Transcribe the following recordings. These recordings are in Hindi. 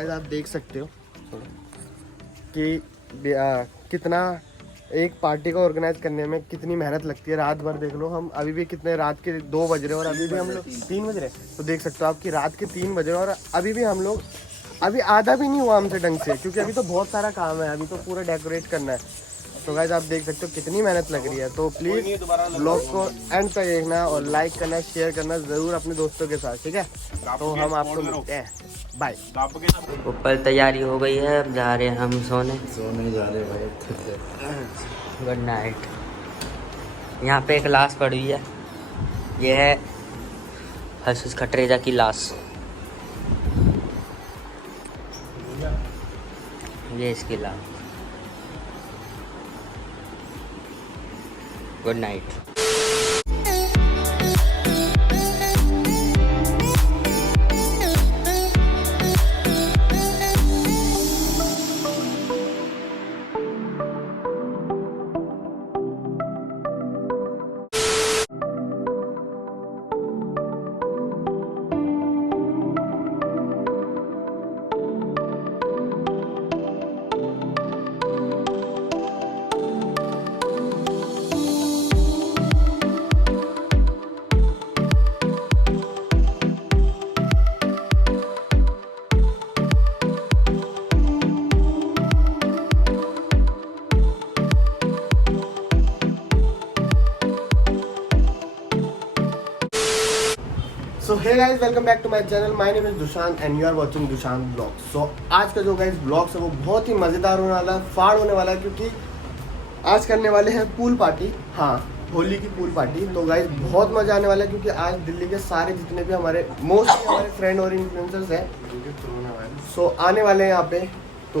गाइस आप देख सकते हो कि कितना एक पार्टी को ऑर्गेनाइज करने में कितनी मेहनत लगती है। रात भर देख लो, हम अभी भी कितने रात के 2 बज रहे हैं और अभी भी हम लोग 3 बज रहे हैं। तो देख सकते हो आप कि रात के 3 बज रहे हैं और अभी भी हम लोग अभी आधा भी नहीं हुआ हमसे ढंग से, क्योंकि अभी तो बहुत सारा काम है, अभी तो पूरा डेकोरेट करना है। तो गाइस आप देख सकते हो कितनी मेहनत लग रही है। तो प्लीज़ ब्लॉग को एंड तक देखना और लाइक करना, शेयर करना ज़रूर अपने दोस्तों के साथ, ठीक है। तो हम आपको मिलते हैं, बाय। ऊपर तैयारी हो गई है, अब जा रहे हैं हम सोने जा रहे भाई। Good night. यहाँ पे एक लाश पड़ी है, ये है हर्षित खटरेजा की लाश। ये इसकी लाश। Good night. So hey guys, welcome back to my channel. My name is Dushant and you are watching Dushant blog. So आज का जो गाइस ब्लॉग है वो बहुत ही मज़ेदार होने वाला है, फाड़ होने वाला है, क्योंकि आज करने वाले हैं पूल पार्टी। हाँ, होली की पूल पार्टी। तो गाइस बहुत मज़ा आने वाला है, क्योंकि आज दिल्ली के सारे जितने भी हमारे मोस्टली हमारे फ्रेंड और इन्फ्लुएंसर्स हैं सो आने वाले हैं यहाँ पे। तो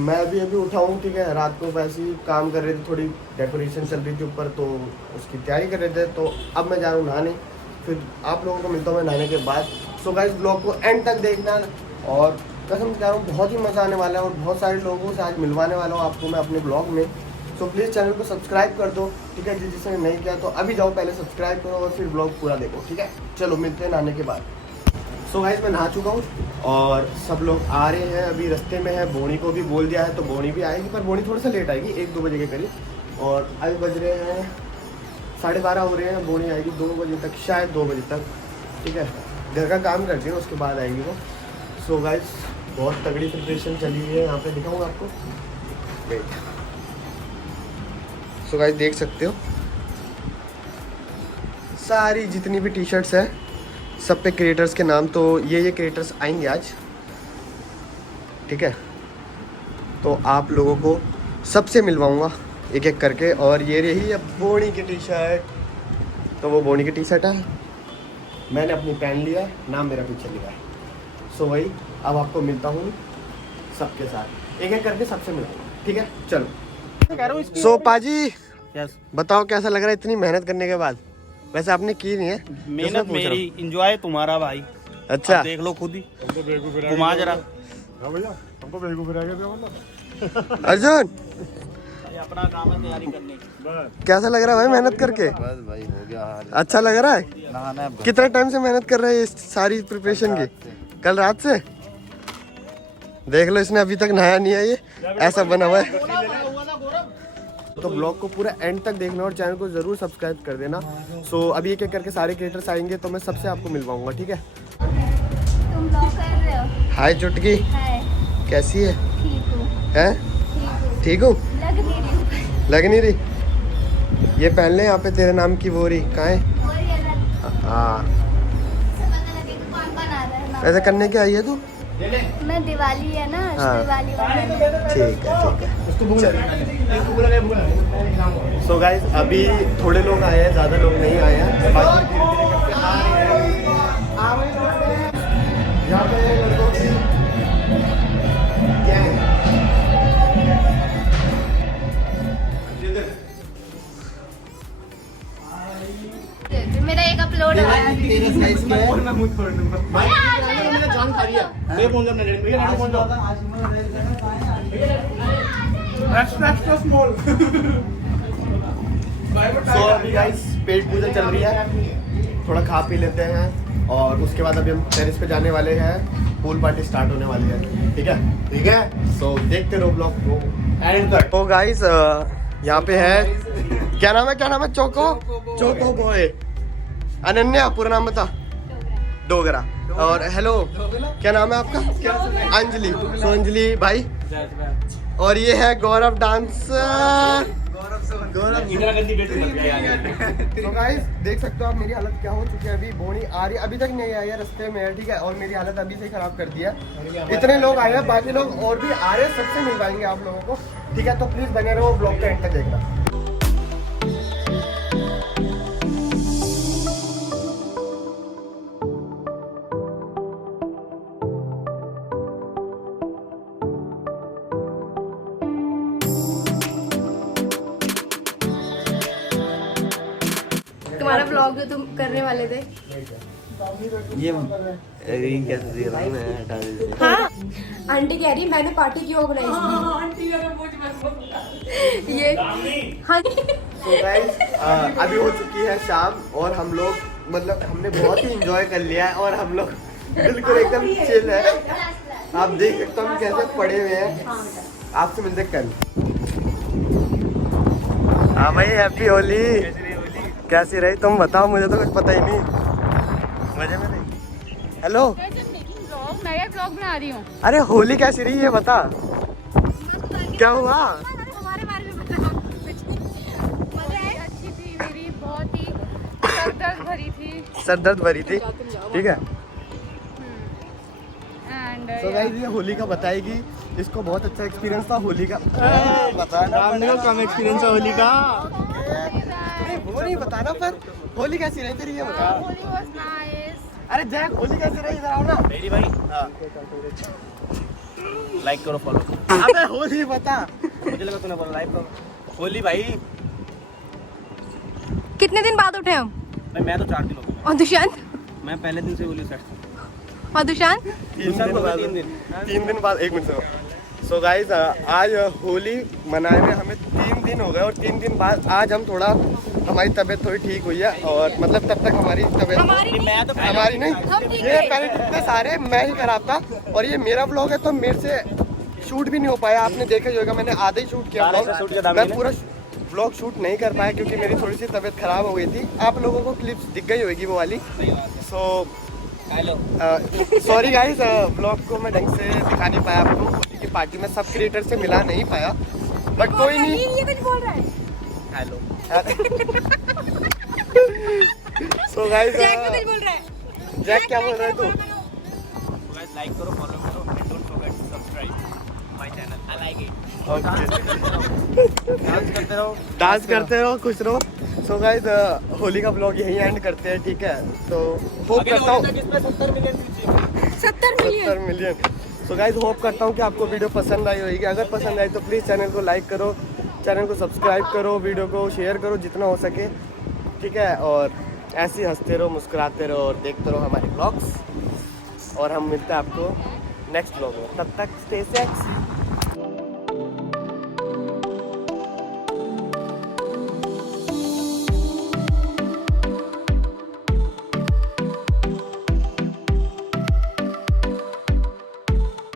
मैं भी अभी उठा हूँ, ठीक है। रात को वैसे ही काम कर रहे थे, थोड़ी डेकोरेशन चल रही थी ऊपर, तो उसकी तैयारी कर रहे थे। तो अब मैं जा रहा हूँ नहाने, फिर आप लोगों को मिलता हूँ मैं नहाने के बाद। सो गाइस ब्लॉग को एंड तक देखना और कसम कह रहा हूँ बहुत ही मज़ा आने वाला है और बहुत सारे लोगों से आज मिलवाने वाला हूँ आपको मैं अपने ब्लॉग में। सो प्लीज़ चैनल को सब्सक्राइब कर दो, ठीक है। जिसने नहीं किया तो अभी जाओ, पहले सब्सक्राइब करो और फिर ब्लॉग पूरा देखो, ठीक है। चलो मिलते हैं नहाने के बाद। सो गाइस मैं नहा चुका हूँ और सब लोग आ रहे हैं, अभी रास्ते में है। बोनी को भी बोल दिया है तो बोनी भी आएगी, पर बोनी थोड़ा सा लेट आएगी, 1-2 बजे के करीब। और अभी बज रहे हैं 12:30 हो रहे हैं। बोनी आएगी 2 बजे तक, शायद 2 बजे तक, ठीक है। घर का काम करती है, उसके बाद आएगी वो। सो गाइस बहुत तगड़ी प्रिपरेशन चली हुई है, यहाँ पे दिखाऊंगा आपको, वेट। सो गाइस देख सकते हो सारी जितनी भी टी शर्ट्स हैं सब पे क्रिएटर्स के नाम। तो ये क्रिएटर्स आएंगे आज, ठीक है। तो आप लोगों को सबसे मिलवाऊंगा एक एक करके। और ये रही अब बोनी की टी शर्ट, तो वो बोनी की टी शर्ट है, मैंने अपनी पहन लिया है, नाम मेरा पीछे लिखा है। सो वही अब आपको मिलता हूँ सबके साथ, एक एक करके सबसे मिलाऊंगा, ठीक है। चलो। सो पाजी बताओ कैसा लग रहा है इतनी मेहनत करने के बाद? वैसे आपने की नहीं है मेहनत, मेरी एंजॉय तुम्हारा भाई। अच्छा देख लो खुद ही, घुमा जरा। अर्जुन अपना काम है तैयारी करने की। कैसा लग रहा है भाई मेहनत करके? बस भाई हो गया हाल। अच्छा लग रहा है? नहाना है। कितना टाइम से मेहनत कर रहे हैं इस सारी प्रिपरेशन की? कल रात से। देख लो इसने अभी तक नहाया नहीं है, ये ऐसा बना हुआ है। तो ब्लॉग को पूरा एंड तक देखना और चैनल को जरूर सब्सक्राइब कर देना। सो अभी एक एक करके सारे क्रिएटर्स आएंगे तो मैं सबसे आपको मिलवाऊंगा, ठीक है। तुम ब्लॉग कर रहे हो? हाय चुटकी, हाय, कैसी है? ठीक हूँ। हैं? ठीक हूँ? लग नहीं रही। लग नहीं रही? ये पहन ले यहाँ पे तेरे नाम की बोरी कहाँ है? और ये लग हाँ, से पता लगेगा कौन कौन आ रहा है ना। ऐसा करने के आई है तू? मैं दिवाली है ना, हाँ। दिवाली वाला। ठीक है। सो गाइस अभी थोड़े लोग आए हैं, ज़्यादा लोग नहीं आए हैं, बाकी धीरे-धीरे करके आ रहे हैं। यहाँ पे लड़कों की गैंग। मेरा एक अपलोड हुआ है। तेरे साइज का है। मेरा जान खा लिया। ये फोन जब नहीं भैया ना फोन दो। Extra small. सो अभी गाइस पेट पूजा चल रही है, थोड़ा खा पी लेते हैं और उसके बाद अभी हम टेरेस पे जाने वाले हैं पूल पार्टी स्टार्ट होने वाली है, ठीक है। सो देखते रहो ब्लॉग को एंड तक। तो गाइस यहाँ पे है, क्या नाम है, चोको बॉय। अनन्या, पूरा नाम बता। डोगरा। और हेलो, क्या नाम है आपका? अंजलि। तो अंजलि भाई, और ये है गौरव डांसर। तो गाइस देख सकते हो आप मेरी हालत क्या हो चुकी है। अभी बोनी आ रही, अभी तक नहीं आई है, रास्ते में है, ठीक है। और मेरी हालत अभी से ही खराब कर दिया। इतने लोग आए हैं, बाकी लोग और भी आ रहे हैं, सबसे मिल पाएंगे आप लोगों को, ठीक है। तो प्लीज बने रहो ब्लॉग का एंड तक देखना। तुम्हारा ब्लॉग जो तुम करने वाले थे। ये कैसे हाँ, आंटी कह रही मैंने पार्टी क्यों ऑर्गेनाइज की। ये हाँ। तो गाइस अभी हो चुकी है शाम और हम लोग मतलब हमने बहुत ही एंजॉय कर लिया है और हम लोग बिल्कुल एकदम चिल है। आप देख सकते हो हम कैसे पड़े हुए हैं। आपसे मिलते कल। हाँ भाई, हैप्पी होली। कैसी रही तुम बताओ, मुझे तो कुछ पता ही नहीं। मजे में नहीं। हेलो, मैं ब्लॉग बना रही हूँ। अरे होली कैसी रही ये बता, क्या हुआ? हमारे बारे में बताओ। अच्छी थी मेरी, बहुत ही सरदर्द भरी थी। सरदर्द भरी थी, ठीक है। एंड तो गाइस ये होली का बताएगी, इसको बहुत अच्छा एक्सपीरियंस था होली का। बताना कम एक्सपीरियंस है होली का। अरे वो नहीं बताना, पर होली कैसी रही तेरी ये बता। Holi was nice. अरे जैक, होली कैसी रही इधर आओ ना। मेरी भाई लाइक करो, फॉलो। अबे होली बता। मुझे लगा तूने बोला लाइक करो। होली भाई कितने दिन बाद उठे हम? भाई मैं तो 4 दिन हो गए। और दुशांत? मैं पहले दिन से होली सेट। और दुशांत? 3 दिन बाद 1 मिनट से। सो गाइस आज होली मनाए हुए हमें 3 दिन हो गए और 3 दिन बाद आज हम थोड़ा, हमारी तबीयत थोड़ी ठीक हुई है। और मतलब तब तक हमारी तबीयत, मैं तो हमारी नहीं, ये पहले इतने सारे मैं ही खराब था। और ये मेरा ब्लॉग है तो मेरे से शूट भी नहीं हो पाया। आपने देखा ही होगा, मैंने आधा ही शूट किया ब्लॉग। मैं पूरा ब्लॉग शूट नहीं कर पाया क्योंकि मेरी थोड़ी सी तबीयत खराब हो गई थी। आप लोगों को क्लिप्स दिख गई होगी वो वाली। सो सॉरी गाइस, ब्लॉग को मैं ढंग से दिखा नहीं पाया आपको। होली की पार्टी में सब क्रिएटर से मिला नहीं पाया, बट कोई नहीं। ये कुछ बोल रहा है। हेलो। सो गाइस कुछ बोल रहा है। जैक क्या बोल रहा है तू? गाइस लाइक करो, फॉलो करो and don't forget to subscribe my channel. I like it. Dance करते रहो, खुश रहो। सो गाइस होली का ब्लॉग यहीं एंड करते हैं, ठीक है। तो होप करता हूँ 70 मिलियन। सो गाइस होप करता हूँ कि आपको वीडियो पसंद आई होगी। अगर पसंद आई तो प्लीज़ चैनल को लाइक करो, चैनल को सब्सक्राइब करो, वीडियो को शेयर करो जितना हो सके, ठीक है। और ऐसे ही हंसते रहो, मुस्कुराते रहो और देखते रहो हमारे ब्लॉग्स। और हम मिलते हैं आपको नेक्स्ट ब्लॉग में। तब तक स्टे सेफ।